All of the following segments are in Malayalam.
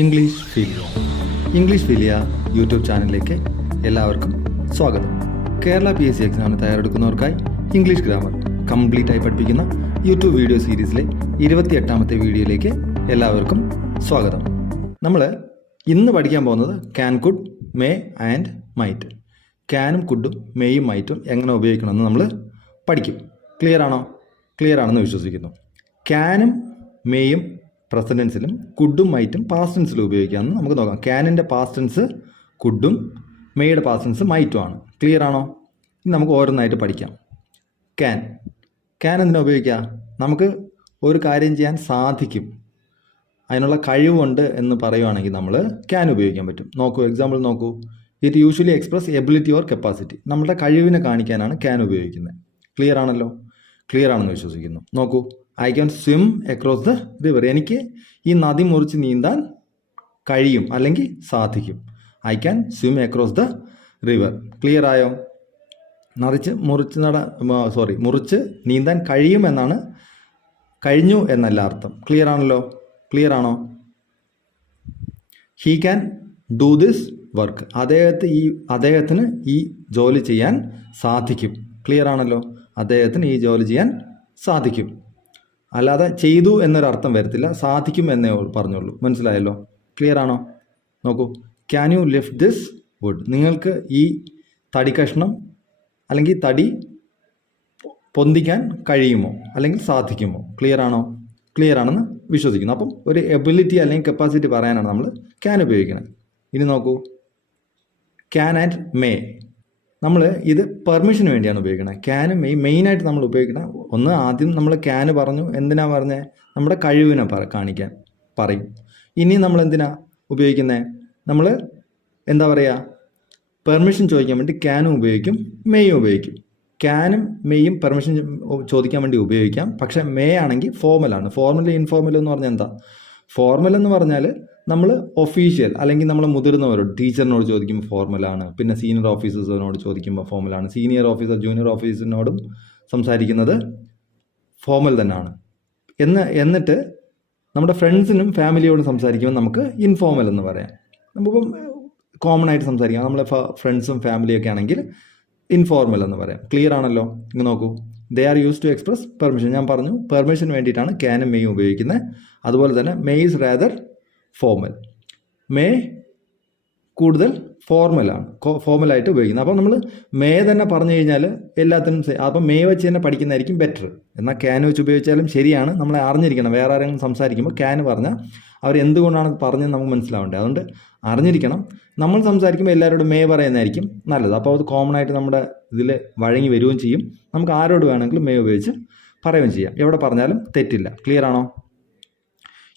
ഇംഗ്ലീഷ് ഫീലിയ യൂട്യൂബ് ചാനലിലേക്ക് എല്ലാവർക്കും സ്വാഗതം. കേരള PSC എക്സാമിന് തയ്യാറെടുക്കുന്നവർക്കായി ഇംഗ്ലീഷ് ഗ്രാമർ കംപ്ലീറ്റ് ആയി പഠിപ്പിക്കുന്ന യൂട്യൂബ് വീഡിയോ സീരീസിലെ 28ാമത്തെ വീഡിയോയിലേക്ക് എല്ലാവർക്കും സ്വാഗതം. നമ്മൾ ഇന്ന് പഠിക്കാൻ പോകുന്നത് can, could, may and might. ക്യാനും കുഡും മേയും മൈറ്റും എങ്ങനെ ഉപയോഗിക്കണമെന്ന് നമ്മൾ പഠിക്കും. ക്ലിയർ ആണെന്ന് വിശ്വസിക്കുന്നു. ക്യാനും മേയും പ്രസൻറ്റൻസിലും കുഡും മൈറ്റും പാസ്റ്റ് ടെൻസിലും ഉപയോഗിക്കാമെന്ന് നമുക്ക് നോക്കാം. ക്യാനിൻ്റെ പാസ്റ്റ് ടെൻസ് കുഡും മേയുടെ പാസ്റ്റ് ടെൻസ് മൈറ്റും ആണ്. ക്ലിയർ ആണോ? ഇനി നമുക്ക് ഓരോന്നായിട്ട് പഠിക്കാം. ക്യാൻ എന്തിനാ ഉപയോഗിക്കുക? നമുക്ക് ഒരു കാര്യം ചെയ്യാൻ സാധിക്കും, അതിനുള്ള കഴിവുണ്ട് എന്ന് പറയുവാണെങ്കിൽ നമ്മൾ ക്യാൻ ഉപയോഗിക്കാൻ പറ്റും. നോക്കൂ, എക്സാമ്പിൾ നോക്കൂ. It usually express ability or capacity. നമ്മുടെ കഴിവിനെ കാണിക്കാനാണ് ക്യാൻ ഉപയോഗിക്കുന്നത്. ക്ലിയർ ആണെന്ന് വിശ്വസിക്കുന്നു. നോക്കൂ, I can swim across the river. എനിക്ക് ഈ നദി മുറിച്ച് നീന്താൻ കഴിയും അല്ലെങ്കിൽ സാധിക്കും. I can swim across the river. Clear ആയോ? മുറിച്ച് നീന്താൻ കഴിയുമെന്നാണ്, കഴിഞ്ഞു എന്നല്ല അർത്ഥം. ക്ലിയർ ആണോ? He can do this work. അദ്ദേഹത്തിന് ഈ ജോലി ചെയ്യാൻ സാധിക്കും. ക്ലിയർ ആണല്ലോ? അദ്ദേഹത്തിന് ഈ ജോലി ചെയ്യാൻ സാധിക്കും. അല്ലാതെ ചെയ്തു എന്നൊരർത്ഥം വരത്തില്ല, സാധിക്കും എന്നേ പറഞ്ഞുള്ളൂ. മനസ്സിലായല്ലോ? ക്ലിയർ ആണോ? നോക്കൂ, can you lift this wood. നിങ്ങൾക്ക് ഈ തടി കഷ്ണം അല്ലെങ്കിൽ തടി പൊന്തിക്കാൻ കഴിയുമോ അല്ലെങ്കിൽ സാധിക്കുമോ? ക്ലിയർ ആണെന്ന് വിശ്വസിക്കുന്നു. അപ്പം ഒരു എബിലിറ്റി അല്ലെങ്കിൽ കപ്പാസിറ്റി പറയാനാണ് നമ്മൾ ക്യാൻ ഉപയോഗിക്കുന്നത്. ഇനി നോക്കൂ, ക്യാൻ ആൻഡ് മേ. നമ്മൾ ഇത് പെർമിഷന് വേണ്ടിയാണ് ഉപയോഗിക്കുന്നത്. ക്യാനും മെയിനായിട്ട് നമ്മൾ ഉപയോഗിക്കണം. ആദ്യം നമ്മൾ ക്യാന് പറഞ്ഞു. എന്തിനാ പറഞ്ഞത്? നമ്മുടെ കഴിവിനെ കാണിക്കാൻ പറയും. ഇനി നമ്മൾ എന്തിനാ ഉപയോഗിക്കുന്നത്? നമ്മൾ എന്താ പറയുക, പെർമിഷൻ ചോദിക്കാൻ വേണ്ടി ക്യാനും ഉപയോഗിക്കും, മേയും ഉപയോഗിക്കും. ക്യാനും മേയും പെർമിഷൻ ചോദിക്കാൻ വേണ്ടി ഉപയോഗിക്കാം. പക്ഷേ മേ ആണെങ്കിൽ ഫോർമലാണ്. ഫോർമൽ ഇൻഫോർമൽ എന്ന് പറഞ്ഞാൽ എന്താ? ഫോർമൽ എന്ന് പറഞ്ഞാൽ നമ്മൾ ഒഫീഷ്യൽ അല്ലെങ്കിൽ നമ്മൾ മുതിർന്നവരോട്, ടീച്ചറിനോട് ചോദിക്കുമ്പോൾ ഫോർമലാണ്. പിന്നെ സീനിയർ ഓഫീസേഴ്സിനോട് ചോദിക്കുമ്പോൾ ഫോർമലാണ്. സീനിയർ ഓഫീസർ ജൂനിയർ ഓഫീസറിനോടും സംസാരിക്കുന്നത് ഫോർമൽ തന്നെയാണ്. എന്നിട്ട് നമ്മുടെ ഫ്രണ്ട്സിനും ഫാമിലിയോടും സംസാരിക്കുമ്പോൾ നമുക്ക് ഇൻഫോർമൽ എന്ന് പറയാം. നമുക്കിപ്പം കോമൺ ആയിട്ട് സംസാരിക്കാം. നമ്മളെ ഫ്രണ്ട്സും ഫാമിലിയൊക്കെ ആണെങ്കിൽ ഇൻഫോർമൽ എന്ന് പറയാം. ക്ലിയർ ആണല്ലോ? ഇങ്ങ് നോക്കൂ, they are use to express permission. ഞാൻ പറഞ്ഞു, പെർമിഷന് വേണ്ടിയിട്ടാണ് ക്യാനും മേയും ഉപയോഗിക്കുന്നത്. അതുപോലെ തന്നെ may is rather formal. May കൂടുതൽ ഫോർമലായിട്ട് ഉപയോഗിക്കുന്നത്. അപ്പം നമ്മൾ മേ തന്നെ പറഞ്ഞു കഴിഞ്ഞാൽ എല്ലാത്തിനും അപ്പം മേ വെച്ച് തന്നെ പഠിക്കുന്നതായിരിക്കും ബെറ്റർ. എന്നാൽ ക്യാൻ വെച്ച് ഉപയോഗിച്ചാലും ശരിയാണ്. നമ്മളെ അറിഞ്ഞിരിക്കണം. വേറെ ആരെങ്കിലും സംസാരിക്കുമ്പോൾ ക്യാന് പറഞ്ഞാൽ അവർ എന്തുകൊണ്ടാണ് പറഞ്ഞത് നമുക്ക് മനസ്സിലാവേണ്ടത്. അതുകൊണ്ട് അറിഞ്ഞിരിക്കണം. നമ്മൾ സംസാരിക്കുമ്പോൾ എല്ലാവരോടും മേ പറയുന്നതായിരിക്കും നല്ലത്. അപ്പോൾ അത് കോമൺ ആയിട്ട് നമ്മുടെ ഇതിൽ വഴങ്ങി വരികയും ചെയ്യും. നമുക്ക് ആരോട് വേണമെങ്കിലും മേ ഉപയോഗിച്ച് പറയുകയും ചെയ്യാം. എവിടെ പറഞ്ഞാലും തെറ്റില്ല. ക്ലിയർ ആണോ?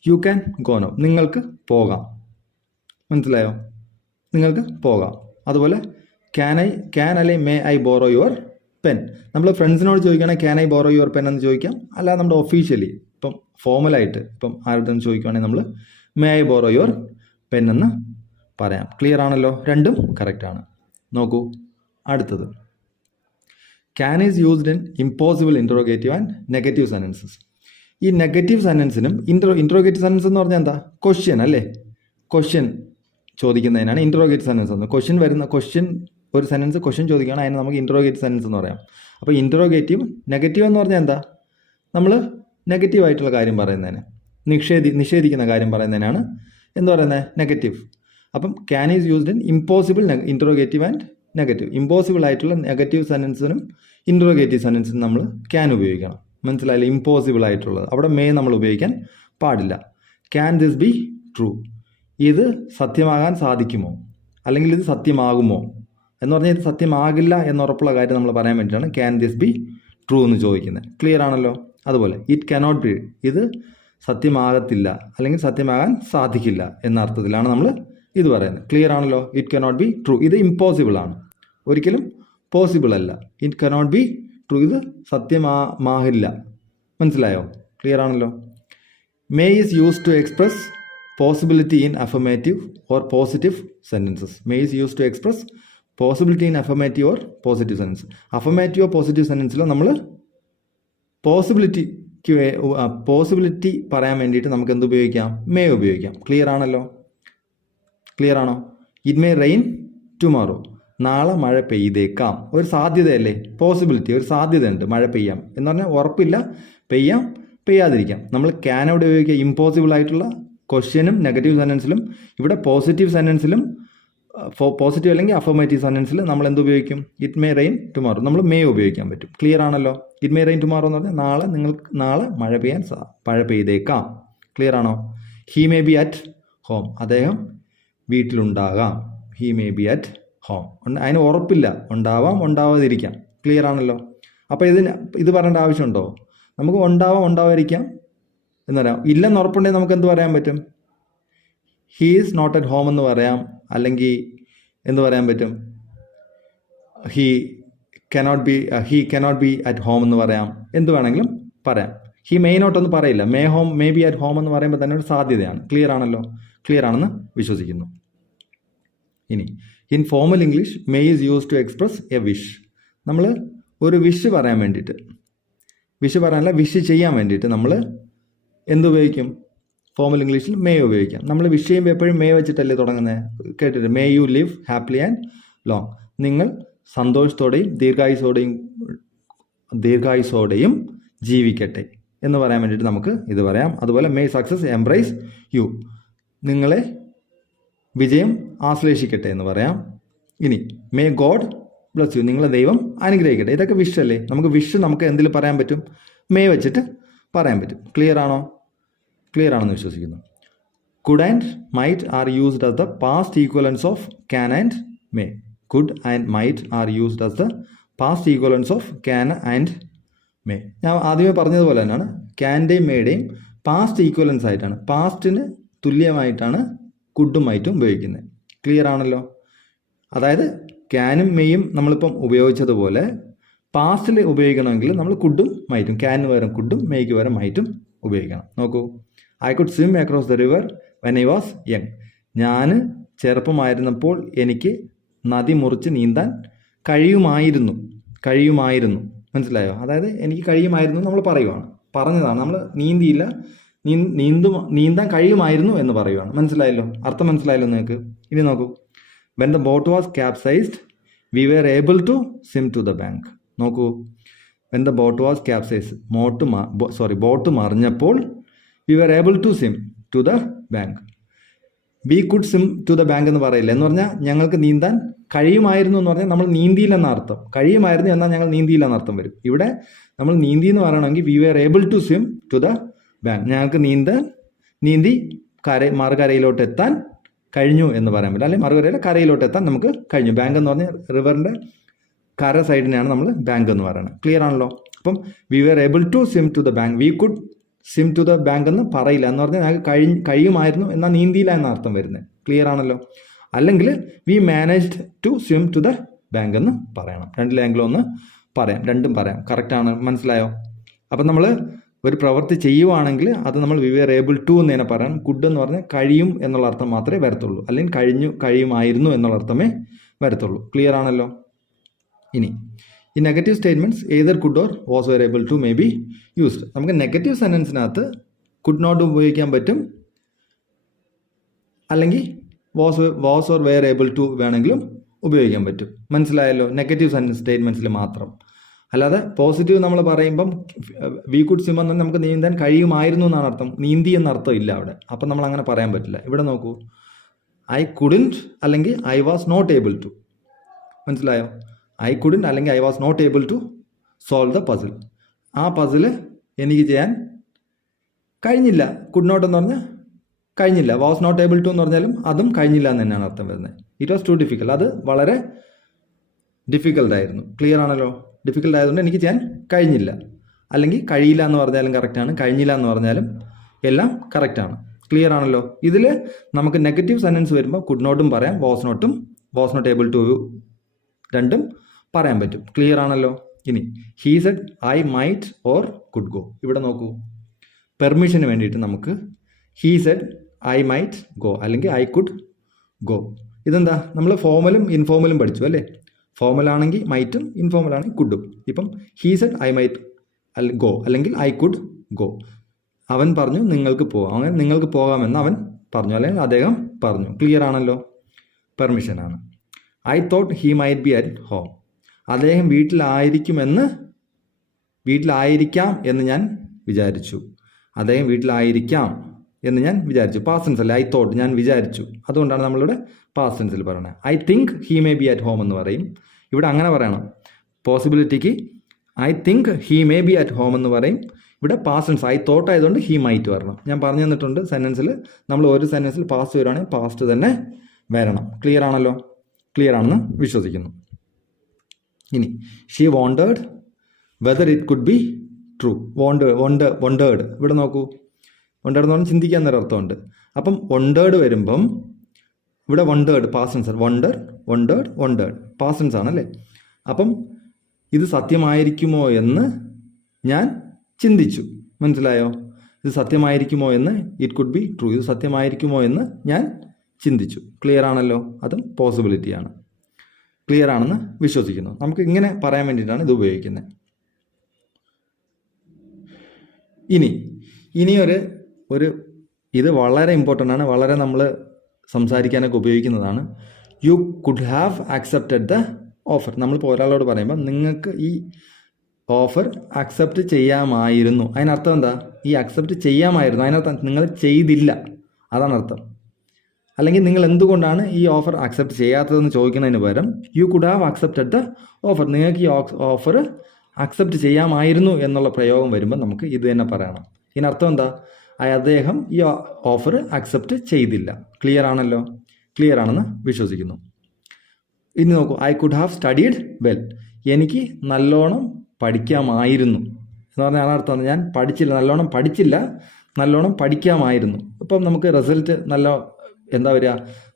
You can go now. നിങ്ങൾക്ക് പോകാം. മനസ്സിലായോ? നിങ്ങൾക്ക് പോകാം. അതുപോലെ ക്യാൻ അല്ലെങ്കിൽ may I borrow your pen. നമ്മൾ ഫ്രണ്ട്സിനോട് ചോദിക്കുകയാണെങ്കിൽ can I borrow your pen എന്ന് ചോദിക്കാം. അല്ലാതെ നമ്മുടെ ഒഫീഷ്യലി ഇപ്പം ഫോർമലായിട്ട് ഇപ്പം ആരുടെ ചോദിക്കുകയാണെങ്കിൽ നമ്മൾ may I borrow your pen എന്ന് പറയാം. ക്ലിയർ ആണല്ലോ? രണ്ടും കറക്റ്റാണ്. നോക്കൂ, അടുത്തത് can is used in impossible interrogative and negative sentences. ഈ നെഗറ്റീവ് സെൻറ്റൻസിനും ഇൻട്രോഗേറ്റീവ് സെൻറ്റൻസ് എന്ന് പറഞ്ഞാൽ എന്താ? ക്വസ്റ്റ്യൻ അല്ലേ? ക്വസ്റ്റ്യൻ ചോദിക്കുന്നതിനാണ് ഇൻട്രോഗേറ്റീവ് സെൻറ്റൻസ് എന്ന്. ഒരു സെൻറ്റൻസ് ക്വസ്റ്റ്യൻ ചോദിക്കുകയാണ്, അതിന് നമുക്ക് ഇൻട്രോഗേറ്റീവ് സെൻറ്റൻസ് എന്ന് പറയാം. അപ്പോൾ ഇൻട്രോഗേറ്റീവ് നെഗറ്റീവ് എന്ന് പറഞ്ഞാൽ എന്താ? നമ്മൾ നെഗറ്റീവായിട്ടുള്ള കാര്യം പറയുന്നതിന്, നിഷേധിക്കുന്ന കാര്യം പറയുന്നതിനാണ് എന്ത് പറയുന്നത്? നെഗറ്റീവ്. അപ്പം can is used in impossible interrogative and negative. Impossible ആയിട്ടുള്ള നെഗറ്റീവ് സെൻറ്റൻസിനും ഇൻട്രോഗേറ്റീവ് സെൻറ്റൻസിനും നമ്മൾ ക്യാൻ ഉപയോഗിക്കണം. മനസ്സിലായില്ലേ? ഇമ്പോസിബിൾ ആയിട്ടുള്ളത് അവിടെ മേ നമ്മൾ ഉപയോഗിക്കാൻ പാടില്ല. Can this B true. ഇത് സത്യമാകാൻ സാധിക്കുമോ അല്ലെങ്കിൽ ഇത് സത്യമാകുമോ എന്ന് പറഞ്ഞാൽ ഇത് സത്യമാകില്ല എന്നുറപ്പുള്ള കാര്യം നമ്മൾ പറയാൻ വേണ്ടിയിട്ടാണ് ക്യാൻ ദിസ് ബി ട്രൂ എന്ന് ചോദിക്കുന്നത്. ക്ലിയർ ആണല്ലോ? അതുപോലെ ഇറ്റ് കനോട്ട് ബി. ഇത് സത്യമാകത്തില്ല അല്ലെങ്കിൽ സത്യമാകാൻ സാധിക്കില്ല എന്ന അർത്ഥത്തിലാണ് നമ്മൾ ഇത് പറയുന്നത്. ക്ലിയർ ആണല്ലോ? It cannot be true. ഇത് ഇമ്പോസിബിൾ ആണ്, ഒരിക്കലും പോസിബിൾ അല്ല. It cannot be true. ഇത് സത്യമാകില്ല. മനസ്സിലായോ? ക്ലിയർ ആണല്ലോ? May is use to express possibility in affirmative or positive sentences. May is use to express possibility in affirmative or positive sentence. Affirmative or positive സെൻറ്റൻസിൽ നമ്മൾ പോസിബിലിറ്റി പറയാൻ വേണ്ടിയിട്ട് നമുക്ക് എന്ത് ഉപയോഗിക്കാം? മേ ഉപയോഗിക്കാം. ക്ലിയർ ആണല്ലോ? ക്ലിയർ ആണോ? ഇറ്റ് മേ റെയിൻ ടുമോറോ, നാളെ മഴ പെയ്തേക്കാം. ഒരു സാധ്യതയല്ലേ, പോസിബിലിറ്റി, ഒരു സാധ്യതയുണ്ട് മഴ പെയ്യാം എന്ന് പറഞ്ഞാൽ ഉറപ്പില്ല, പെയ്യാം പെയ്യാതിരിക്കാം. നമ്മൾ ക്യാൻ അവിടെ ഉപയോഗിക്കുക ഇമ്പോസിബിൾ ആയിട്ടുള്ള ക്വസ്റ്റ്യനും നെഗറ്റീവ് സെൻറ്റൻസിലും. ഇവിടെ പോസിറ്റീവ് സെൻറ്റൻസിലും പോസിറ്റീവ് അല്ലെങ്കിൽ അഫർമേറ്റീവ് സെൻറ്റൻസിൽ നമ്മൾ എന്ത് ഉപയോഗിക്കും? ഇറ്റ് മേ റെയിൻ ടുമോറോ, നമ്മൾ മേ ഉപയോഗിക്കാൻ പറ്റും. ക്ലിയർ ആണല്ലോ? ഇറ്റ് മേ റെയിൻ ടുമോറോ എന്ന് പറഞ്ഞാൽ നാളെ മഴ പെയ്തേക്കാം. ക്ലിയർ ആണോ? He may be at home, അദ്ദേഹം വീട്ടിലുണ്ടാകാം. He may be at home, അതിന് ഉറപ്പില്ല, ഉണ്ടാവാം ഉണ്ടാവാതിരിക്കാം. ക്ലിയർ ആണല്ലോ? അപ്പോൾ ഇത് പറയേണ്ട ആവശ്യമുണ്ടോ? നമുക്ക് ഉണ്ടാവാം ഉണ്ടാവാതിരിക്കാം എന്ന് പറയാം. ഇല്ലെന്ന് ഉറപ്പുണ്ടെങ്കിൽ നമുക്ക് എന്ത് പറയാൻ പറ്റും? He is not at home എന്ന് പറയാം. അല്ലെങ്കിൽ എന്ത് പറയാൻ പറ്റും? He cannot be at home എന്ന് പറയാം. എന്ത് വേണമെങ്കിലും പറയാം. ഹി മേ നോട്ട് എന്ന് പറയില്ല. മേ ബി അറ്റ് ഹോം എന്ന് പറയുമ്പോൾ തന്നെ ഒരു സാധ്യതയാണ്. ക്ലിയർ ആണല്ലോ? ക്ലിയർ ആണെന്ന് വിശ്വസിക്കുന്നു. ഇനി informal English may is use to express a wish. നമ്മൾ ഒരു വിഷ് പറയാൻ വേണ്ടിയിട്ട്, വിഷ് പറയാനല്ല, വിഷ് ചെയ്യാൻ വേണ്ടിയിട്ട് നമ്മൾ എന്തുപയോഗിക്കും? ഫോമൽ ഇംഗ്ലീഷിൽ മേ ഉപയോഗിക്കാം. നമ്മൾ വിഷ് ചെയ്യുമ്പോൾ എപ്പോഴും മേ വെച്ചിട്ടല്ലേ തുടങ്ങുന്നത്? കേട്ടിട്ട് may you live happily and long, നിങ്ങൾ സന്തോഷത്തോടെയും ദീർഘായുസോടെയും ജീവിക്കട്ടെ എന്ന് പറയാൻ വേണ്ടിയിട്ട് നമുക്ക് ഇത് പറയാം. അതുപോലെ മേ സക്സസ് എംബ്രേസ് യു, നിങ്ങളെ വിജയം ആശ്ലേഷിക്കട്ടെ എന്ന് പറയാം. ഇനി മേ ഗോഡ് ബ്ലസ് യു, നിങ്ങളെ ദൈവം അനുഗ്രഹിക്കട്ടെ. ഇതൊക്കെ വിഷ് അല്ലേ? നമുക്ക് എന്തിൽ പറയാൻ പറ്റും? മേ വെച്ചിട്ട് പറയാൻ പറ്റും. ക്ലിയർ ആണോ? ക്ലിയർ ആണെന്ന് വിശ്വസിക്കുന്നു. Could and might are used as the past equivalence of can and may. Could and might are used as the past equivalence of can and may. ഞാൻ ആദ്യമേ പറഞ്ഞതുപോലെ തന്നെയാണ്, ക്യാൻ്റെയും മേയുടെയും പാസ്റ്റ് ഈക്വലൻസ് ആയിട്ടാണ്, പാസ്റ്റിന് തുല്യമായിട്ടാണ് കുഡും മൈറ്റും ഉപയോഗിക്കുന്നത്. ക്ലിയർ ആണല്ലോ? അതായത് ക്യാനും മേയും നമ്മളിപ്പം ഉപയോഗിച്ചതുപോലെ പാസ്റ്റിൽ ഉപയോഗിക്കണമെങ്കിൽ നമ്മൾ കുഡും മൈറ്റും, ക്യാനിന് പകരം കുഡും മേയ്ക്ക് പകരം മൈറ്റും ഉപയോഗിക്കണം. നോക്കൂ, I could swim across the river when I was young. ഞാൻ ചെറുപ്പമായിരുന്നപ്പോൾ എനിക്ക് നദി മുറിച്ച് നീന്താൻ കഴിയുമായിരുന്നു. മനസ്സിലായോ? അതായത് എനിക്ക് കഴിയുമായിരുന്നു നമ്മൾ പറഞ്ഞതാണ്, നമ്മൾ നീന്തിയില്ല, നീന്താൻ കഴിയുമായിരുന്നു എന്ന് പറയുവാണ്. മനസ്സിലായല്ലോ? അർത്ഥം മനസ്സിലായല്ലോ നിങ്ങൾക്ക്? ഇനി നോക്കൂ, when the boat was capsized we were able to swim to the bank. നോക്കൂ, when the boat was capsized, boat മറിഞ്ഞപ്പോൾ we were able to swim to the bank. We could swim to the bank എന്ന് പറയില്ല. എന്ന് പറഞ്ഞാൽ ഞങ്ങൾക്ക് നീന്താൻ കഴിയുമായിരുന്നു എന്ന് പറഞ്ഞാൽ നമ്മൾ നീന്തിയില്ലെന്ന അർത്ഥം. കഴിയുമായിരുന്നു എന്നാൽ ഞങ്ങൾ നീന്തിയില്ലെന്ന അർത്ഥം വരും. ഇവിടെ നമ്മൾ നീന്തി എന്ന് പറയണമെങ്കിൽ we were able to swim to the bank, ഞങ്ങൾക്ക് നീന്തി മറുകരയിലോട്ട് എത്താൻ കഴിഞ്ഞു എന്ന് പറയാൻ പറ്റില്ല. അല്ലെങ്കിൽ മറുകരയിലെ കരയിലോട്ട് എത്താൻ നമുക്ക് കഴിഞ്ഞു. ബാങ്ക് എന്ന് പറഞ്ഞാൽ റിവറിൻ്റെ കര സൈഡിനെയാണ് നമ്മൾ ബാങ്ക് എന്ന് പറയുന്നത്. ക്ലിയർ ആണല്ലോ? അപ്പം we were able to swim to the bank, we could swim to the bank എന്ന് പറയില്ല. എന്ന് പറഞ്ഞാൽ ഞങ്ങൾക്ക് കഴിയുമായിരുന്നു എന്നാൽ നീന്തിയില്ല എന്ന അർത്ഥം വരുന്നത്. ക്ലിയർ ആണല്ലോ? അല്ലെങ്കിൽ we managed to swim to the bank എന്ന് പറയണം. രണ്ടിലെങ്കിലും ഒന്ന് പറയാം, രണ്ടും പറയാം. കറക്റ്റാണ്. മനസ്സിലായോ? അപ്പം നമ്മൾ ഒരു പ്രവൃത്തി ചെയ്യുവാണെങ്കിൽ അത് നമ്മൾ വി വെർ ഏബിൾ ടു എന്ന് തന്നെ പറയാം. കുഡ് എന്ന് പറഞ്ഞാൽ കഴിയും എന്നുള്ള അർത്ഥം മാത്രമേ വരത്തുള്ളൂ, അല്ലെങ്കിൽ കഴിയുമായിരുന്നു എന്നുള്ള അർത്ഥമേ വരത്തുള്ളൂ. ക്ലിയർ ആണല്ലോ? ഇനി ഈ negative statements either could or was were able to may be used. നമുക്ക് നെഗറ്റീവ് സെൻറ്റൻസിനകത്ത് കുഡ് നോട്ട് ഉപയോഗിക്കാൻ പറ്റും, അല്ലെങ്കിൽ was or were able to വേണമെങ്കിലും ഉപയോഗിക്കാൻ പറ്റും. മനസ്സിലായല്ലോ? നെഗറ്റീവ് സെൻറ്റൻസ് സ്റ്റേറ്റ്മെൻറ്റ്സിൽ മാത്രം. അല്ലാതെ പോസിറ്റീവ് നമ്മൾ പറയുമ്പം വി കുഡ് സ്വിം എന്ന് നമുക്ക് നീന്താൻ കഴിയുമായിരുന്നു എന്നാണ് അർത്ഥം, നീന്തി എന്ന അർത്ഥം ഇല്ല അവിടെ. അപ്പം നമ്മൾ അങ്ങനെ പറയാൻ പറ്റില്ല. ഇവിടെ നോക്കൂ, ഐ കുഡൻറ്റ് അല്ലെങ്കിൽ I was not able to. മനസ്സിലായോ? ഐ കുഡൻറ്റ് അല്ലെങ്കിൽ I was not able to solve the puzzle. ആ പസില് എനിക്ക് ചെയ്യാൻ കഴിഞ്ഞില്ല. കുഡ് നോട്ട് എന്ന് പറഞ്ഞാൽ കഴിഞ്ഞില്ല. വാസ് നോട്ട് ഏബിൾ ടു എന്ന് പറഞ്ഞാലും അതും കഴിഞ്ഞില്ല എന്ന് തന്നെയാണ് അർത്ഥം വരുന്നത്. ഇറ്റ് വാസ് ടു ഡിഫിക്കൽട്ട്, അത് വളരെ ഡിഫിക്കൽട്ടായിരുന്നു. ക്ലിയർ ആണല്ലോ? ഡിഫിക്കൽട്ട് ആയതുകൊണ്ട് എനിക്ക് ചെയ്യാൻ കഴിഞ്ഞില്ല. അല്ലെങ്കിൽ കഴിയില്ല എന്ന് പറഞ്ഞാലും കറക്റ്റാണ്, കഴിഞ്ഞില്ല എന്ന് പറഞ്ഞാലും എല്ലാം കറക്റ്റാണ്. ക്ലിയർ ആണല്ലോ? ഇതിൽ നമുക്ക് നെഗറ്റീവ് സെൻറ്റൻസ് വരുമ്പോൾ കുഡ് നോട്ടും പറയാം, വാസ് നോട്ട് ഏബിൾ ടു രണ്ടും പറയാൻ പറ്റും. ക്ലിയർ ആണല്ലോ? ഇനി he said I might or could go. ഇവിടെ നോക്കൂ, പെർമിഷന് വേണ്ടിയിട്ട് നമുക്ക് he said I might go അല്ലെങ്കിൽ ഐ കുഡ് ഗോ. ഇതെന്താ? നമ്മൾ ഫോമലും ഇൻഫോമലും പഠിച്ചു അല്ലേ? ഫോമലാണെങ്കിൽ മൈറ്റും, ഇൻഫോമലാണെങ്കിൽ കുഡും. ഇപ്പം he said I might go അല്ലെങ്കിൽ ഐ കുഡ് ഗോ. അവൻ പറഞ്ഞു നിങ്ങൾക്ക് പോകാം, അങ്ങനെ നിങ്ങൾക്ക് പോകാമെന്ന് അവൻ പറഞ്ഞു, അല്ലെങ്കിൽ അദ്ദേഹം പറഞ്ഞു. ക്ലിയർ ആണല്ലോ? പെർമിഷനാണ്. I thought he might be at home. അദ്ദേഹം വീട്ടിലായിരിക്കാം എന്ന് ഞാൻ വിചാരിച്ചു. അദ്ദേഹം വീട്ടിലായിരിക്കാം എന്ന് ഞാൻ വിചാരിച്ചു. പാസ്റ്റ് ടെൻസ് അല്ലേ, ഐ തോട്ട്, ഞാൻ വിചാരിച്ചു. അതുകൊണ്ടാണ് നമ്മളിവിടെ പാസ്റ്റ് ടെൻസിൽ പറയുന്നത്. I think he may be at home എന്ന് പറയും. ഇവിടെ അങ്ങനെ പറയണം. പോസിബിലിറ്റിക്ക് I think he may be at home എന്ന് പറയും. ഇവിടെ പാസ്റ്റ് ടെൻസ് ഐ തോട്ട് ആയതുകൊണ്ട് ഹി മൈറ്റ് വരണം. ഞാൻ പറഞ്ഞു തന്നിട്ടുണ്ട് സെൻറ്റൻസിൽ നമ്മൾ ഒരു സെൻറ്റൻസിൽ പാസ്റ്റ് വരുവാണെങ്കിൽ പാസ്റ്റ് തന്നെ വരണം. ക്ലിയർ ആണല്ലോ? ക്ലിയർ ആണെന്ന് വിശ്വസിക്കുന്നു. ഇനി she wondered whether it could be true. Wondered ഇവിടെ നോക്കൂ. വോണ്ടേഡ് എന്ന് പറഞ്ഞാൽ ചിന്തിക്കാൻ ഒരർത്ഥമുണ്ട്. അപ്പം വോണ്ടേഡ് വരുമ്പം ഇവിടെ വോണ്ടേഡ് പാസ്റ്റ് ടെൻസ്, വോണ്ടേഡ് പാസ്റ്റ് ടെൻസ് ആണല്ലേ. അപ്പം ഇത് സത്യമായിരിക്കുമോ എന്ന് ഞാൻ ചിന്തിച്ചു. മനസ്സിലായോ? ഇത് സത്യമായിരിക്കുമോ എന്ന്, ഇറ്റ് കുഡ് ബി ട്രൂ, ഇത് സത്യമായിരിക്കുമോ എന്ന് ഞാൻ ചിന്തിച്ചു. ക്ലിയർ ആണല്ലോ? അതും പോസിബിലിറ്റിയാണ്. ക്ലിയർ ആണെന്ന് വിശ്വസിക്കുന്നു. നമുക്ക് ഇങ്ങനെ പറയാൻ വേണ്ടിയിട്ടാണ് ഇത് ഉപയോഗിക്കുന്നത്. ഇനി ഒരു ഇത് വളരെ ഇമ്പോർട്ടൻ്റ് ആണ്, വളരെ നമ്മൾ സംസാരിക്കാനൊക്കെ ഉപയോഗിക്കുന്നതാണ്. U could have accepted the offer. നമ്മളിപ്പോൾ ഒരാളോട് പറയുമ്പോൾ നിങ്ങൾക്ക് ഈ ഓഫർ അക്സെപ്റ്റ് ചെയ്യാമായിരുന്നു, അതിനർത്ഥം എന്താ? ഈ അക്സെപ്റ്റ് ചെയ്യാമായിരുന്നു, അതിനർത്ഥം നിങ്ങൾ ചെയ്തില്ല, അതാണ് അർത്ഥം. അല്ലെങ്കിൽ നിങ്ങൾ എന്തുകൊണ്ടാണ് ഈ ഓഫർ അക്സെപ്റ്റ് ചെയ്യാത്തതെന്ന് ചോദിക്കുന്നതിന് പകരം U could have accepted the offer, നിങ്ങൾക്ക് ഈ ഓഫർ അക്സെപ്റ്റ് ചെയ്യാമായിരുന്നു എന്നുള്ള പ്രയോഗം വരുമ്പോൾ നമുക്ക് ഇത് തന്നെ പറയണം. ഇതിനർത്ഥം എന്താ? അദ്ദേഹം ഈ ഓഫർ അക്സെപ്റ്റ് ചെയ്തില്ല. ക്ലിയർ ആണല്ലോ? ക്ലിയർ ആണെന്ന് വിശ്വസിക്കുന്നു. ഇനി നോക്കൂ. I could have studied well. എനിക്ക് നല്ലോണം പഠിക്കാമായിരുന്നു എന്ന് പറഞ്ഞാൽ അതിനർത്ഥം ഞാൻ പഠിച്ചില്ല, നല്ലോണം പഠിക്കാമായിരുന്നു. ഇപ്പം നമുക്ക് റിസൾട്ട്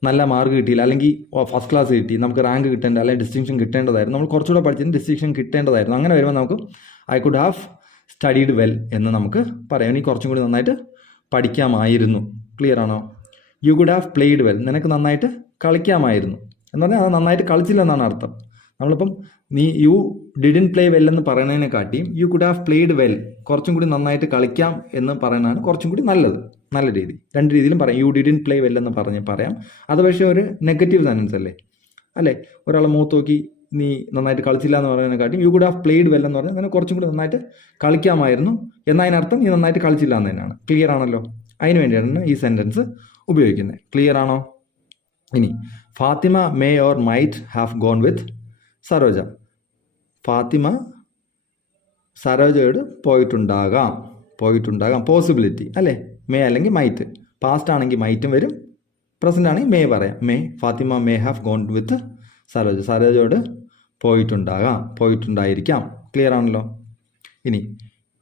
നല്ല മാർക്ക് കിട്ടിയില്ല, അല്ലെങ്കിൽ ഫസ്റ്റ് ക്ലാസ് കിട്ടി, നമുക്ക് റാങ്ക് കിട്ടേണ്ട അല്ലെങ്കിൽ ഡിസ്റ്റിങ്ഷൻ കിട്ടേണ്ടതായിരുന്നു, നമ്മൾ കുറച്ചുകൂടെ പഠിച്ചതിന് ഡിസ്റ്റിങ്ഷൻ കിട്ടേണ്ടതായിരുന്നു. അങ്ങനെ വരുമ്പോൾ നമുക്ക് I could have studied well എന്ന് നമുക്ക് പറയാം. എനിക്ക് കുറച്ചും കൂടി നന്നായിട്ട് പഠിക്കാമായിരുന്നു. ക്ലിയർ ആണോ? U could have played well. നിനക്ക് നന്നായിട്ട് കളിക്കാമായിരുന്നു എന്ന് പറഞ്ഞാൽ അത് നന്നായിട്ട് കളിച്ചില്ല എന്നാണ് അർത്ഥം. നമ്മളിപ്പം യു ഡിഡിൻ പ്ലേ വെൽ എന്ന് പറയുന്നതിനെക്കാട്ടിയും you could have played well, കുറച്ചും കൂടി നന്നായിട്ട് കളിക്കാം എന്ന് പറയുന്നതാണ് കുറച്ചും കൂടി നല്ലത്. നല്ല രീതി. രണ്ട് രീതിയിലും പറയാം. യു ഡിഡിൻ പ്ലേ വെൽ എന്ന് പറയാം. അത് പക്ഷേ ഒരു നെഗറ്റീവ് സെൻറ്റൻസ് അല്ലേ? ഒരാളെ മുഖത്ത് നോക്കി നീ നന്നായിട്ട് കളിച്ചില്ല എന്ന് പറയുന്നതിനെക്കാട്ടിയും you could have played well എന്ന് പറഞ്ഞാൽ നിനക്ക് കുറച്ചും കൂടി നന്നായിട്ട് കളിക്കാമായിരുന്നു എന്നതിനർത്ഥം നീ നന്നായിട്ട് കളിച്ചില്ല എന്ന് തന്നെയാണ്. ക്ലിയർ ആണല്ലോ? അതിന് വേണ്ടിയാണ് ഈ സെൻറ്റൻസ് ഉപയോഗിക്കുന്നത്. ക്ലിയർ ആണോ? ഇനി Fatima may or might have gone with Saroja. Fatima സരോജയോട് പോയിട്ടുണ്ടാകാം. പോസിബിലിറ്റി അല്ലേ? മേ അല്ലെങ്കിൽ മൈറ്റ്. പാസ്റ്റ് ആണെങ്കിൽ മൈറ്റും വരും, പ്രസൻ്റ് ആണെങ്കിൽ മേ പറയാം. Fatima may have gone with Saroja. സരോജയോട് പോയിട്ടുണ്ടായിരിക്കാം. ക്ലിയർ ആണല്ലോ? ഇനി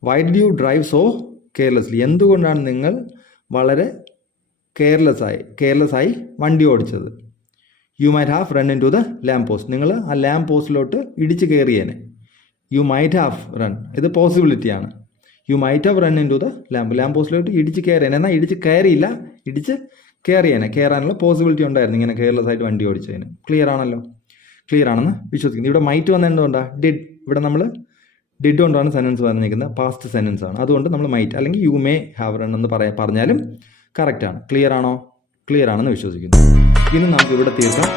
why did you drive so carelessly. എന്തുകൊണ്ടാണ് നിങ്ങൾ വളരെ കെയർലെസ് ആയി വണ്ടി ഓടിച്ചത്? You might have run into the lamp post. നിങ്ങൾ ആ ലാമ്പ് പോസ്റ്റിലോട്ട് ഇടിച്ച് കയറിയേനെ. യു മൈറ്റ് ഹാവ് റൺ, ഇത് പോസിബിലിറ്റിയാണ്. You might have run into the lamp പോസ്റ്റിലോട്ട് ഇടിച്ച് കയറിയേനെ. എന്നാൽ ഇടിച്ച് കയറിയില്ല, ഇടിച്ച് കയറിയേനെ. കയറാനുള്ള പോസിബിലിറ്റി ഉണ്ടായിരുന്നു ഇങ്ങനെ കെയർലെസ് ആയിട്ട് വണ്ടി ഓടിച്ചതിന്. ക്ലിയർ ആണല്ലോ? ക്ലിയർ ആണെന്ന് വിശ്വസിക്കുന്നു. ഇവിടെ മൈറ്റ് വന്നത് എന്തുകൊണ്ടാണ്? ഡിഡ്. ഇവിടെ നമ്മൾ ഡിഡ് കൊണ്ടാണ് സെൻറ്റൻസ് പറഞ്ഞിരിക്കുന്നത്, പാസ്റ്റ് സെൻറ്റൻസ് ആണ്. അതുകൊണ്ട് നമ്മൾ മൈറ്റ് അല്ലെങ്കിൽ യു മേ ഹാവ് റൺ എന്ന് പറഞ്ഞാലും കറക്റ്റാണ്. ക്ലിയർ ആണോ? ക്ലിയർ ആണെന്ന് വിശ്വസിക്കുന്നു. ഇന്ന് നമുക്ക് ഇവിടെ തീർക്കാം.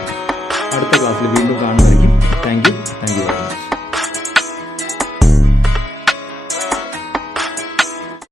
അടുത്ത ക്ലാസ്സിൽ വീണ്ടും കാണുന്നതായിരിക്കും. Thank you.